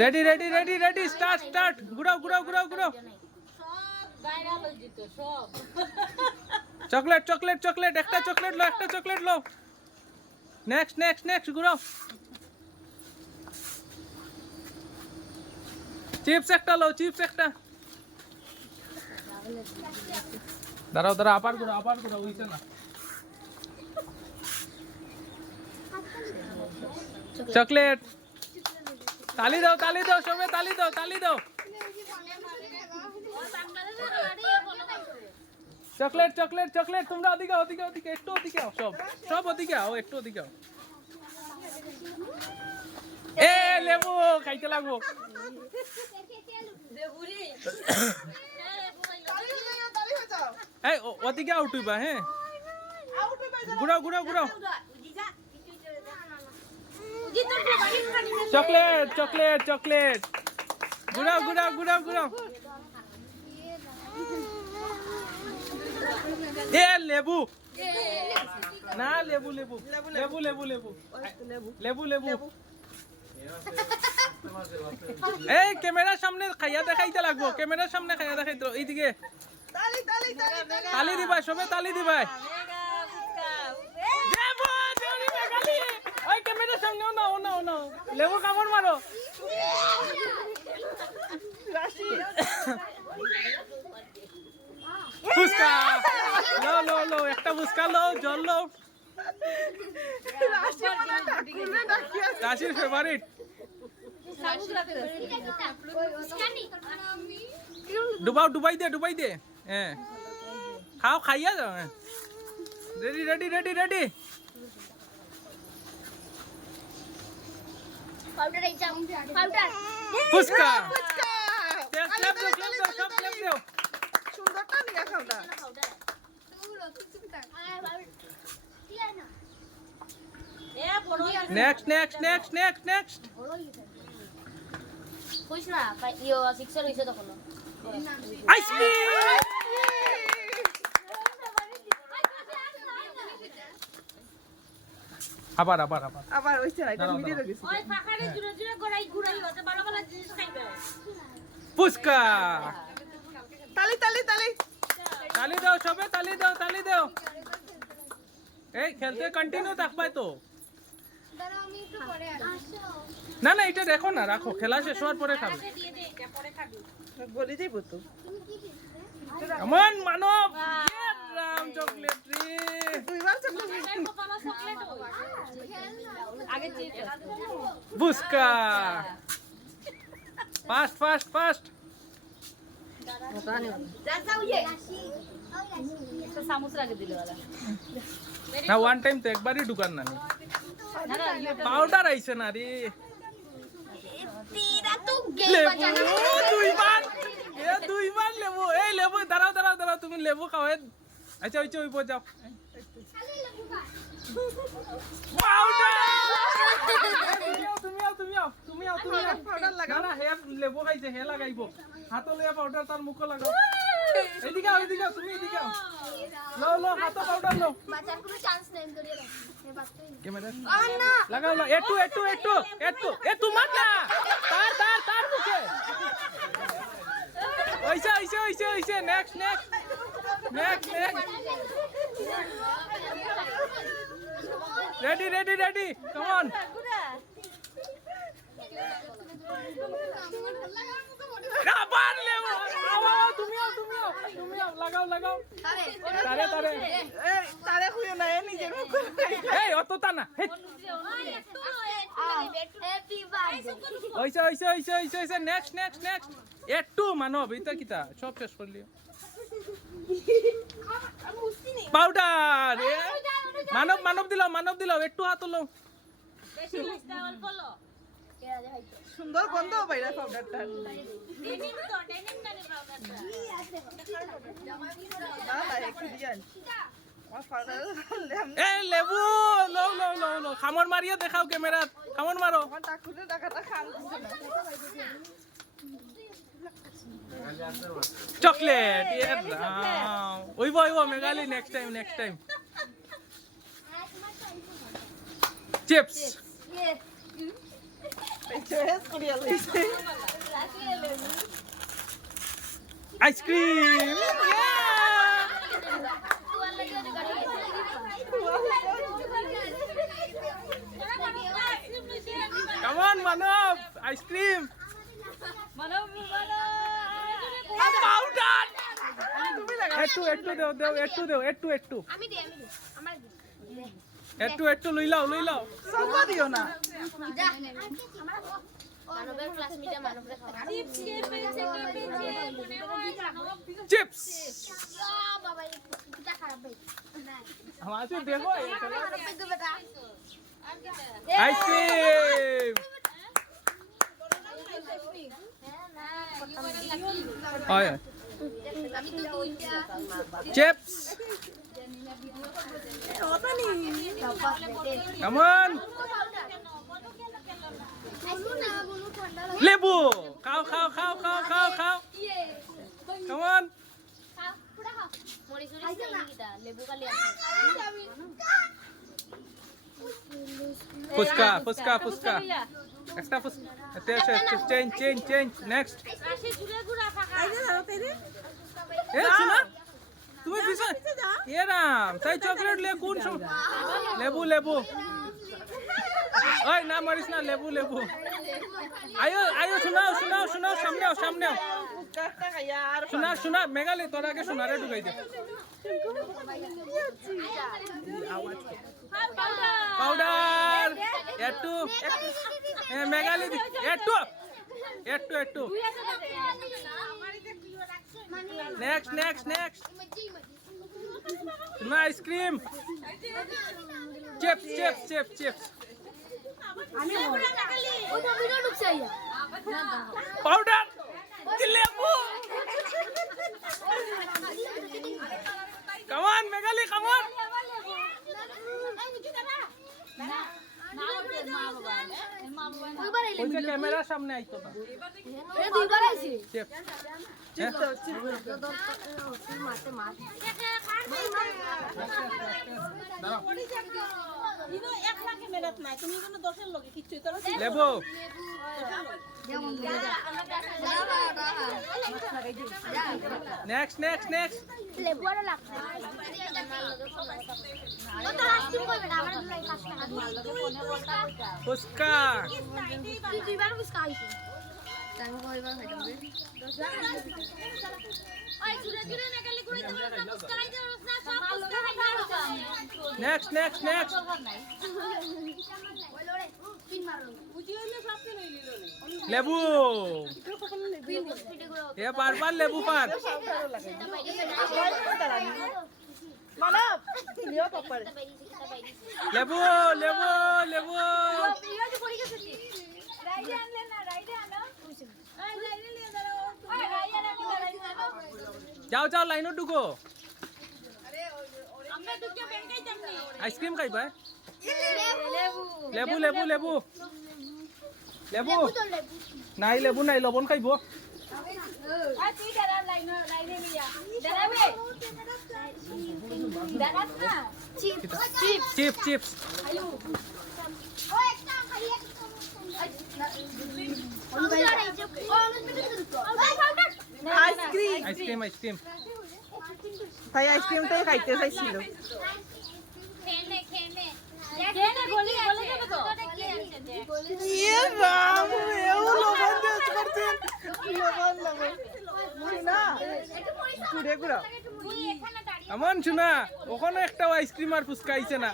Ready ready ready ready start start ঘুরাও ঘুরাও ঘুরাও ঘুরাও চকলেট চকলেট চকলেট একটা চকলেট লো একটা চকলেট লো নেক্সট নেক্সট নেক্সট ঘুরাও চিপস একটা লো চিপস একটা দাঁড়াও দাঁড়াও আবার ঘুরাও হইছে না চকলেট তালি দাও সবাই তালি দাও চকলেট চকলেট চকলেট তোমরা ওদিকে ওদিকে ওদিকে একটু ওদিকে আও সব ওদিকে আও একটু ওদিকে আও এ লেবু খাইতে লাগবো এই ওদিকে আউট হইবা হ্যাঁ ঘুরাও ঘুরাও ঘুরাও চকলেট চকলেট চকলেট ঘুরাও ঘুরাও ঘুরাও ঘুরাও এ লেবু না লেবু লেবু লেবু লেবু লেবু লেবু লেবু এই ক্যামেরার সামনে খাইয়া দেখাইতে লাগবো ক্যামেরার সামনে খাইয়া দেখাইতে এইদিকে তালি দিবা সবে তালি দিবা ওই ক্যামেরার সামনে না লেবু কামড় মারো ফুচকা লো একটা ফুচকা লো জল লো রাশির ফেভারিট ডুবাই দে হ্যাঁ খাও খাইয়া যাও হ্যাঁ ready ready ready ready fuchka next next next next next ice cream আবার হইছে না এটা মিডিয়ে গেছে ওই ফাখারে জুরে জুরে ঘুরাই হতে ভালো ভালো জিনিস খাইবে ফুচকা তালি দাও সবে তালি দাও এই খেলতে কন্টিনিউ থাকবাই তো দাঁড়াও আমি একটু পরে আসো না এটা দেখো না রাখো খেলা শেষ হওয়ার পরে খাবে দিয়ে দে এটা পরে খাবি বলি দেব তো কেমন মানব রাম চকলেট রে দুইবার চকলেট আগে ফুচকা ফাস্ট না ওয়ান টাইম তো একবারই ঢুকান না পাউডার আইছে না রে দুইবার লেবু এই লেবু দাঁড়াও তুমি লেবু খাও আচ্ছা ওই যাও তুমি পাউডার লাগাও না হে লেবু খাইছে হে লাগাইবো হাতে লইয়া পাউডার তার মুখে লাগাও এদিকে তুমি এদিকে লো হাতে পাউডার লো বাচ্চার কোনো চান্স নাই ধরে রাখ ক্যামেরা না লাগাও একটু এ তোমার না তার মুখে ওইসে নেক্সট রেডি কাম অন আবার লেবু তুমিও লাগাও তারে খুঁজে না নিজে এই অতটা না ওইসে নেক্সট একটু মানব এটা কিটা সব শেষ করলি পাউডার মানব দিলাও একটু হাত লো সুন্দর গন্ধ বাইরা পাউডারটা লেবু লো খামড় মারিয়া দেখাও ক্যামেরা খামড় মারো চকলেট ওইব মেঘালি next time chips ice cream Come on, Manav! Ice cream! Powder! Ettu লই লাও সবা দিও না মানবের ক্লাসমেটে মানবরে খাওয়া চিপস বাবা এটা খারাপ ভাই আমাকে দেখো খারাপ ভাই বেটা আইসক্রিম হয় আমি তো দুইটা চিপস Come on! লেবু খাও Come on! ফুচকা একটা ফুচকা চেঞ্জ নেক্সট এ শোনা তুমি পিছন এরাম তাই চকলেট লে কোন লেবু ওই না মারিস না লেবু আয়ো শোনাও সামনে শোনা মেঘালি তোর আগে শোনারে ঢুকাই দে পাউডার একটু মেঘালি একটু নেক্সট না আইসক্রিম চিপস পাউডার লেবু কামান মেঘালি কামান ওই ক্যামেরার সামনে আইতো না দুইবার আইছি লেবু নেক্সট লেবু আর লাগছে ও তো আইসক্রিম করবে না আমার দুলাই কাজটা ফুচকা তুই দুইবার ফুচকা আইছি তাই কইবার হইতো ওই জুরে না গেলে করে তো ফুচকা খাইতে পারছ না সব ফুচকা খাইতে নেক্সট ওই লড়ে তিন মারলো লেবু এ পার লেবু পার মানব লিও পাপার লেবু যাও লাইনত ঢুকো আইসক্রিম খাইবা লেবু নাই লবণ খাইব চিপস আইসক্রিম তাই আইসক্রিমটাই খাইতে চাইছিল এমন শোনা ওখানে একটা আইসক্রিম আর ফুচকা আইছে না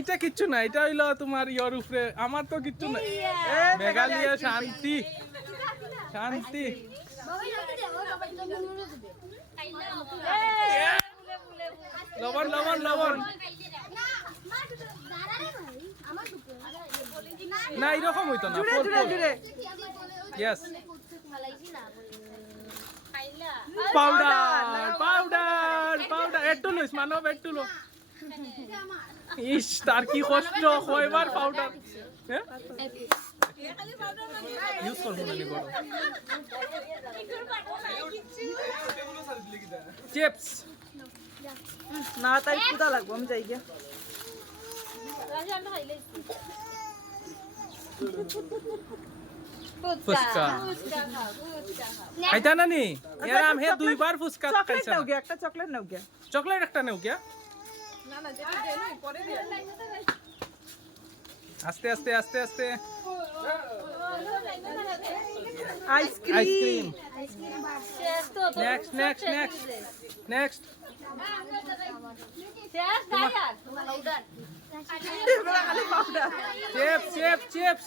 এটা কিচ্ছু না এটা হইলো তোমার ইয়র উপরে আমার তো কিচ্ছু না মেঘালয় শান্তি লবণ না এরকম হইতো না ইয়েস পাউডার একটু লইস মানব একটু লো ইস তার কি কষ্ট কয়বার পাউডার ইউজ করবো না চিপস না তাই ক্ষুধা লাগবো আমি যাই গিয়া ফুচকা খাইতা না নি यार हम है দুইবার ফুচকা চকলেট খাইছা নাও গিয়া একটা চকলেট নাও গিয়া চকলেট একটা নেও क्या না না যেটা দেনি পরে দিয়া আস্তে আস্তে আস্তে আস্তে ice cream next next next next এগুলা খালি powder chips chips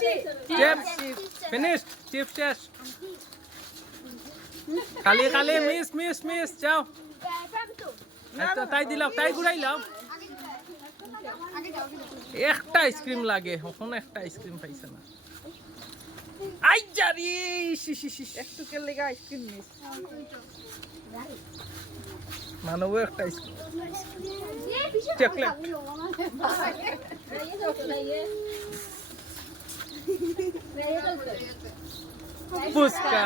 chips chips finished chips শেষ খালি খালি মিস মিস মিস যাও আচ্ছা তাই দিলাম তাই ঘুরাইলাম একটা আইসক্রিম লাগে এখন একটা আইসক্রিম পাইছে না আই জারি একটু কে লেগে আইসক্রিম মিস মানব একটা আইসক্রিম চকলেট ফুচকা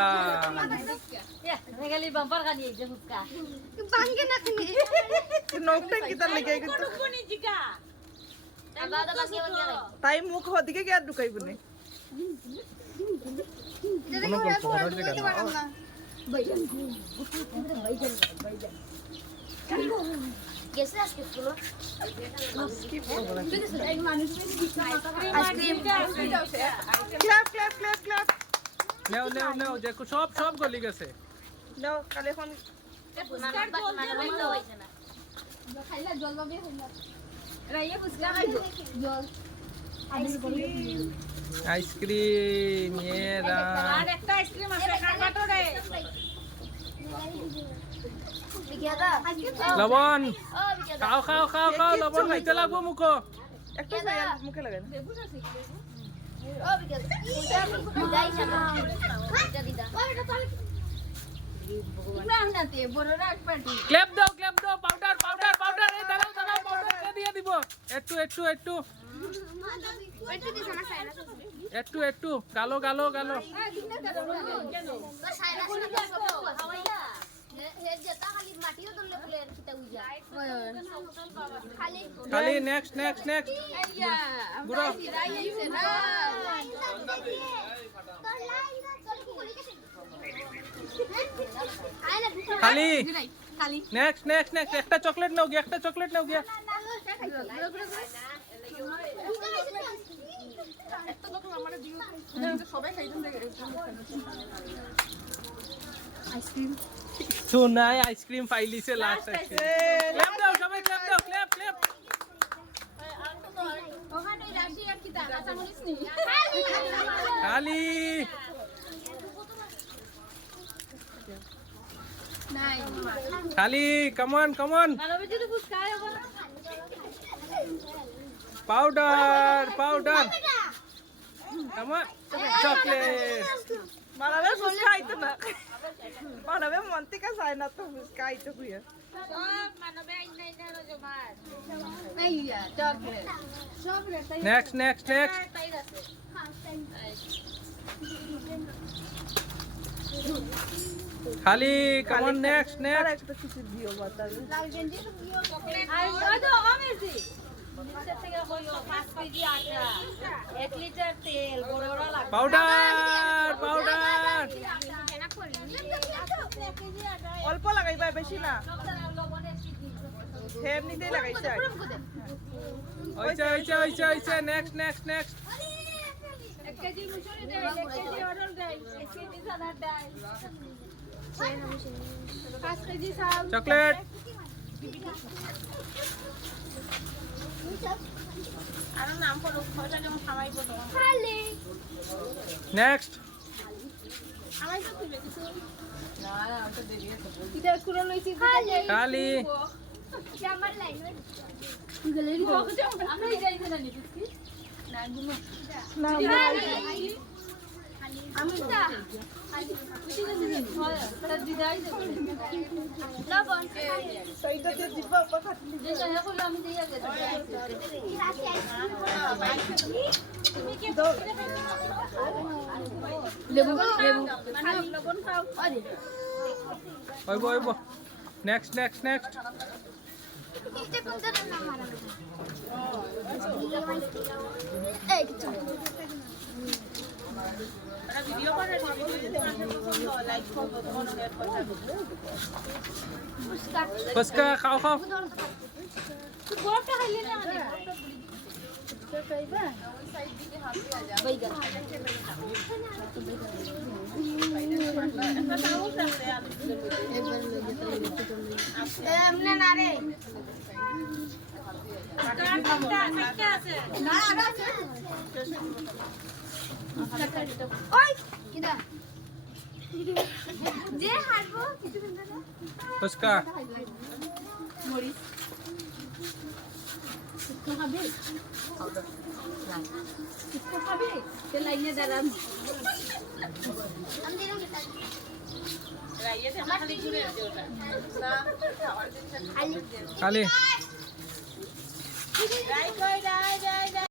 নখটা কি তার লেগে কিন্তু তাই মুখ ওদিকে গিয়ে ঢুকাইব না কোনো গল্প করার জায়গা না ক্ল্যাপ ক্ল্যাপ ক্ল্যাপ ক্ল্যাপ নেও নেও নেও দেখো সব সব গলি গেছে নাও কালে এখন আইসক্রিম এরা লবণ খাও খাও খাও খাও লবণ খাইতে লাগবো মুখো একটা মুখে লাগাই ক্ল্যাপ দাও পাউডার পাউডার পাউডার এই দাঁড়াও দাঁড়াও পাউডার দিয়ে দিব একটু একটু একটু একটু একটু গালো গালো গালো খালি নেক্সট নেক্সট নেক্সট গুড়ো খালি নেক্সট নেক্সট নেক্সট একটা চকলেট নাও গিয়া একটা চকলেট নাও গিয়া সোনাই আইসক্রিম পাইলিছে লাস্ট আইসক্রিম ক্ল্যাপ দাও সবাই ক্ল্যাপ দাও ক্ল্যাপ ক্ল্যাপ খালি খালি come on come on powder powder come on chocolate মানাবে ফুচকা আইতো না মানাবে মন থেকে চায় না তো ফুচকা আইতো কুইয়া নেক্সট নেক্সট নেক্সট খালি কমন নেক্সট আর নেক্সট একটা কিছু দিও বাতালে পাউডার পাউডার অল্প লাগাইবা বেশি না ফের নিতেই লাগাইছে হইছে হইছে হইছে হইছে next next next chocolate next খালি সেইটাতে দিবা কথা ওইব নেক্সট নেক্সট নেক্সট ফুচকা খাও খাও বরফটা খাইলে না যে হারবো কিছু ফুচকা খালি